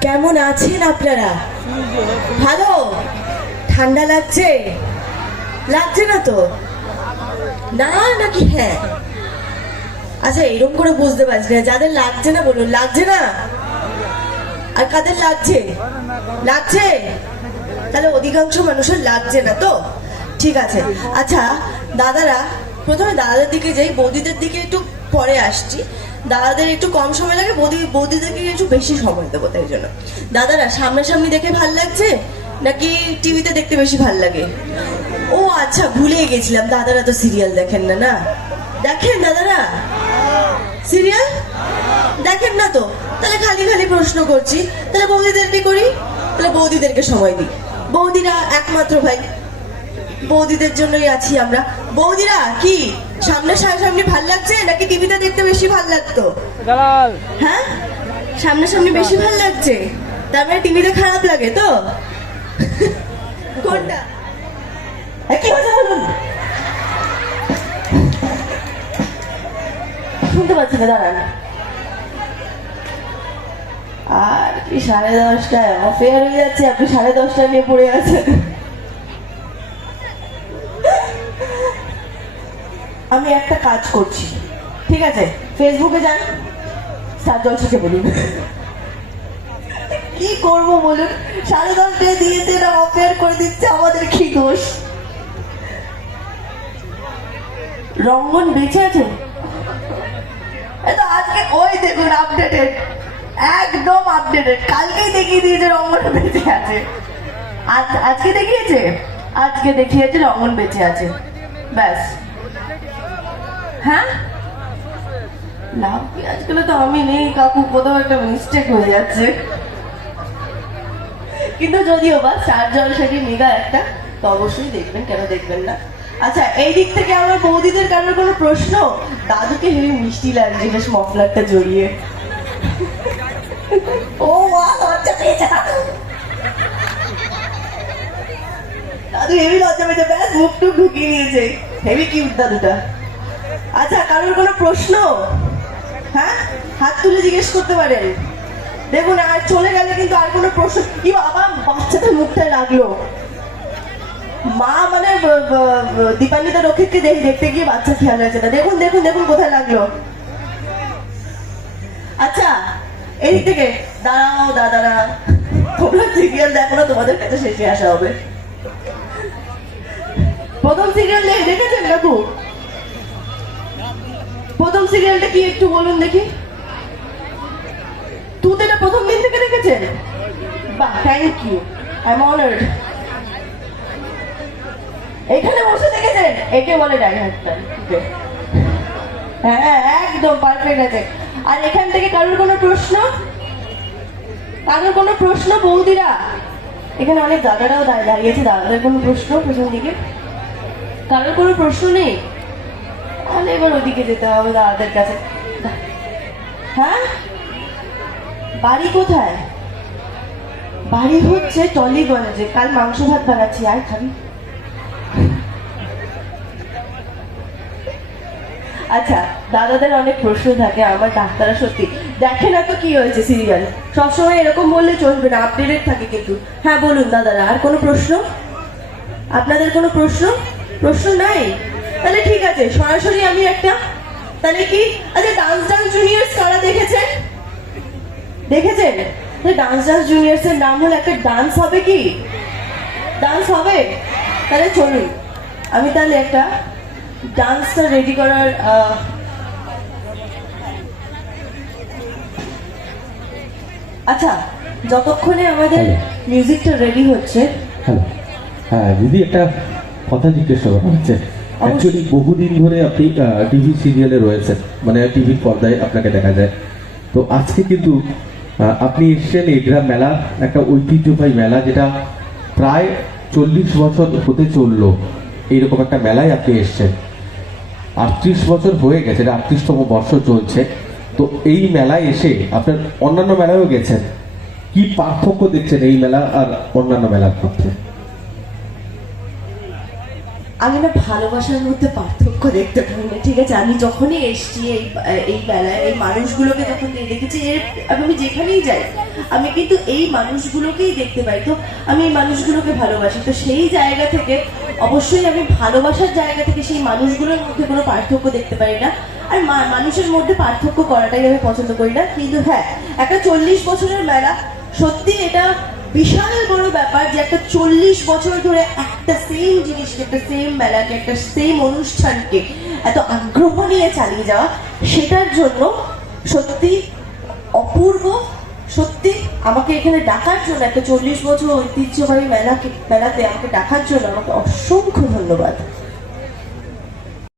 কেমন আছেন আপনারা? ভালো? ঠান্ডা লাগছে? লাগছে না তো? না, নাকি হ্যাঁ? আচ্ছা এরকম করে বুঝতে পারছি না। যাদের লাগছে না বলুন, লাগছে না? আর কাদের লাগছে? লাগছে? তাহলে অধিকাংশ মানুষের লাগছে না তো? ঠিক আছে। আচ্ছা দাদারা, প্রথমে দাদাদের দিকে যাই, বৌদিদের দিকে একটু পরে আসছি। দাদাদের একটু কম সময় লাগে, বৌদি, বৌদিদেরকে একটু বেশি সময় দেবো, তাই জন্য। দাদারা, সামনাসামনি দেখে ভালো লাগছে? নাকি টিভিতে দেখতে বেশি ভালো লাগে? ও আচ্ছা ভুলে গেছিলাম, দাদারা তো সিরিয়াল দেখেন না না? দেখেন দাদারা? সিরিয়াল? দেখেন না তো? তাহলে খালি খালি প্রশ্ন করছি। তাহলে বৌদিদেরকে করি? তাহলে বৌদিদেরকে সময় দিই। বৌদিরা একমাত্র ভাই। বৌদিদের জন্যই আছি আমরা। বৌদিরা, কি? সামনে সামনে ভালো লাগছে নাকি টিভিতে দেখতে বেশি ভালো লাগতো? হ্যাঁ? সামনাসামনি বেশি ভালো লাগছে। তার মানে টিভিতে খারাপ লাগে তো? কোনটা? কি হয়েছে বলুন? শুনতে পাচ্ছি না দাঁড়ান। আর কি সাড়ে দশটায়? অফেয়ার হয়ে যাচ্ছে আপনি সাড়ে দশটায় নিয়ে পড়ে আছেন। আমি একটা কাজ করছি। ঠিক আছে? ফেসবুকে যান। স্টার জলসাকে বলুন। কি করব বলুন? সাড়ে দশটায় দিয়েছে না অফেয়ার করে দিচ্ছে, আমাদের কি দোষ? রঙ্গন বেঁচে আছে? আজকে ওই দেখুন আপডেটেড একদম আপডেটেড কালকেই দেখিয়ে দিয়েছে রঙ্গন বেঁচে আছে। আজ আজকে দেখিয়েছে? আজকে দেখিয়েছে রঙ্গন বেঁচে আছে। ব্যাস। হ্যাঁ? নেই, কাকু, কোথাও মিস্টেক হয়ে যাচ্ছে। আচ্ছা বৌদিদের কারোর প্রশ্ন? দাদুকে হেবি মিষ্টি লাগছে, বেশ মফলারটা জড়িয়ে। ও পেয়েছে দাদু দাদু হেবি লজ্জা পেয়েছে, ব্যাস, মুখ টুক ঢুকিয়ে নিয়েছে। হেবি কিউট দাদুটা। আচ্ছা কারোর কোনো প্রশ্ন? হ্যাঁ? হাত তুলে জিজ্ঞেস করতে পারেন। দেখুন, আর চলে গেলে কিন্তু আর কোনো প্রশ্ন কি বাবা বাচ্চাটার মুখটা লাগল। মা মানে দীপান্বিতা রক্ষিতকে দেখ- দেখতে গিয়ে বাচ্চা খেয়াল হয়েছে না। দেখুন দেখুন দেখুন কোথায় লাগল। আচ্ছা এই থেকে। দাঁড়াও, দাদারা। তোমরা সিরিয়াল দেখো না, তোমাদের কাছে শেষে আসা হবে। প্রথম সিরিয়াল দেখেছেন কাকু? প্রথম সিরিয়ালটা কি একটু বলুন দেখি? তুতেটা প্রথম দিন থেকে দেখেছেন বাহ thank you I am honoured এখানে বসে দেখেছেন? একে বলে ডাইহার্টটা হ্যাঁ একদম পারফেক্ট আছে। আর এখান থেকে কারোর কোনো প্রশ্ন? কারোর কোনো প্রশ্ন, বৌদিরা? এখানে অনেক দাদারাও দাঁড়িয়ে দাঁড়িয়েছে, দাদাদের কোনো প্রশ্ন, পেছন দিকে? কারোর কোনো প্রশ্ন নেই? তাহলে এবার যেতে হবে দাদাদের কাছে। হ্যাঁ? বাড়ি কোথায়? বাড়ি হচ্ছে টলিগঞ্জে। কাল মাংস ভাত বানাচ্ছি আর খাবি। আচ্ছা দাদাদের অনেক প্রশ্ন থাকে, আমার ডাক্তাররা সত্যি। দেখে না তো কি হয়েছে সিরিয়াল সবসময় এরকম বললে চলবে না আপডেটেড থাকে কিন্তু। হ্যাঁ বলুন দাদারা, আর কোনো প্রশ্ন? আপনাদের কোনো প্রশ্ন? প্রশ্ন নাই? তাহলে ঠিক আছে সরাসরি আমি একটা তাহলে কি? আচ্ছা ডান্স ডান্স জুনিয়র্স কারা দেখেছেন? দেখেছেন? ডান্স ডান্স জুনিয়র্স এর নাম হলো একটা ডান্স হবে কি? ডান্স হবে? তাহলে চলুন আমি তাহলে একটা ডান্সটা রেডি করার আচ্ছা যতক্ষণে আমাদের মিউজিকটা রেডি হচ্ছে হ্যাঁ দিদি একটা কথা জিজ্ঞেস করা হচ্ছে অ্যাকচুয়ালি বহুদিন ধরে আপনি টিভি সিরিয়ালে রয়েছেন। মানে টিভির পর্দায় আপনাকে দেখা যায়। তো আজকে কিন্তু আপনি এসছেন এগরা মেলা একটা ঐতিহ্যবাহী মেলা যেটা প্রায় চল্লিশ বছর হতে চলল। এইরকম একটা মেলায় আপনি এসছেন। আটত্রিশ বছর হয়ে গেছে এটা আটত্রিশতম বর্ষ চলছে। তো এই মেলায় এসে আপনার অন্যান্য মেলায়ও গেছেন। কি পার্থক্য দেখছেন এই মেলা আর অন্যান্য মেলার মধ্যে? আমি না ভালোবাসার মধ্যে পার্থক্য দেখতে পাই না, ঠিক আছে? আমি যখনই এসছি এই এই বেলায়, এই মানুষগুলোকে যখন দেখেছি, এর, আমি যেখানেই যাই, আমি কিন্তু এই মানুষগুলোকেই দেখতে পাই। তো আমি এই মানুষগুলোকে ভালোবাসি। তো সেই জায়গা থেকে, অবশ্যই আমি ভালোবাসার জায়গা থেকে সেই মানুষগুলোর মধ্যে কোনো পার্থক্য দেখতে পারি না। আর মানুষের মধ্যে পার্থক্য করাটাই আমি পছন্দ করি না। কিন্তু হ্যাঁ একটা চল্লিশ বছরের মেলা সত্যি এটা বিশাল বড় ব্যাপার যে একটা চল্লিশ বছর ধরে একটা সেম জিনিসকে, একটা সেম মেলাকে, একটা সেম অনুষ্ঠানকে এত আগ্রহ নিয়ে চালিয়ে যাওয়া, সেটার জন্য সত্যি অপূর্ব, সত্যি আমাকে এখানে ডাকার জন্য, একটা চল্লিশ বছর ঐতিহ্যবাহী মেলাকে, মেলাতে আমাকে ডাকার জন্য আমাকে অসংখ্য ধন্যবাদ।